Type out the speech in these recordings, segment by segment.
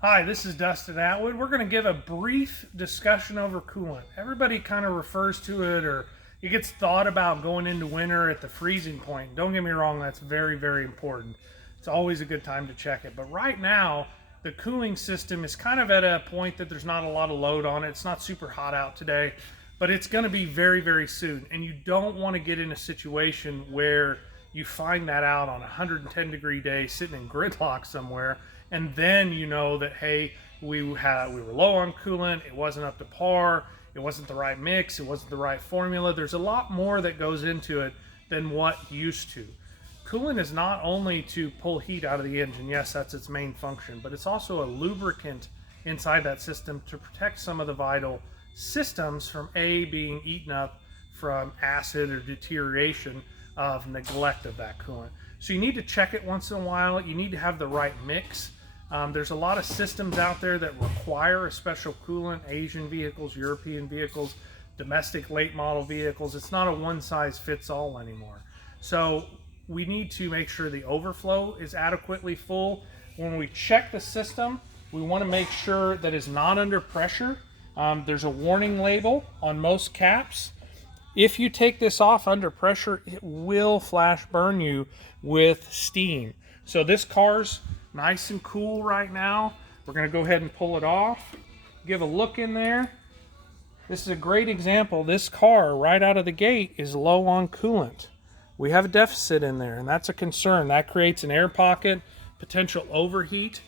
Hi, this is Dustin Atwood. We're going to give a brief discussion over coolant. Everybody kind of refers to it, or it gets thought about going into winter at the freezing point. Don't get me wrong, that's very, very important. It's always a good time to check it. But right now, the cooling system is kind of at a point that there's not a lot of load on it. It's not super hot out today, but it's going to be very, very soon. And you don't want to get in a situation where you find that out on a 110-degree day sitting in gridlock somewhere, and then you know that, hey, we were low on coolant, it wasn't up to par, it wasn't the right mix, it wasn't the right formula. There's a lot more that goes into it than what used to. Coolant is not only to pull heat out of the engine, yes, that's its main function, but it's also a lubricant inside that system to protect some of the vital systems from being eaten up from acid or deterioration of neglect of that coolant. So you need to check it once in a while. You need to have the right mix. There's a lot of systems out there that require a special coolant: Asian vehicles, European vehicles, domestic late model vehicles. It's not a one size fits all anymore. So we need to make sure the overflow is adequately full. When we check the system, we want to make sure that it's not under pressure. There's a warning label on most caps. If you take this off under pressure, it will flash burn you with steam. So this car's nice and cool right now. We're going to go ahead and pull it off. Give a look in there. This is a great example. This car right out of the gate is low on coolant. We have a deficit in there, and that's a concern. That creates an air pocket, potential overheat.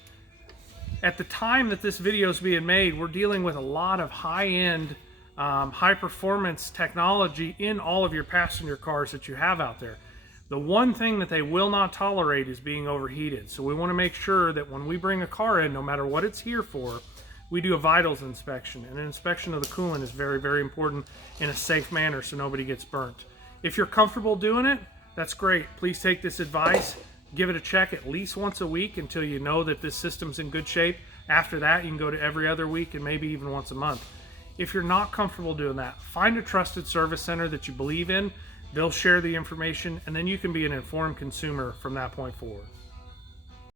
At the time that this video is being made, we're dealing with a lot of high-end, high-performance technology in all of your passenger cars that you have out there. The one thing that they will not tolerate is being overheated. So we want to make sure that when we bring a car in, no matter what it's here for, we do a vitals inspection. And an inspection of the coolant is very, very important in a safe manner so nobody gets burnt. If you're comfortable doing it, that's great. Please take this advice. Give it a check at least once a week until you know that this system's in good shape. After that, you can go to every other week and maybe even once a month. If you're not comfortable doing that, find a trusted service center that you believe in. They'll share the information, and then you can be an informed consumer from that point forward.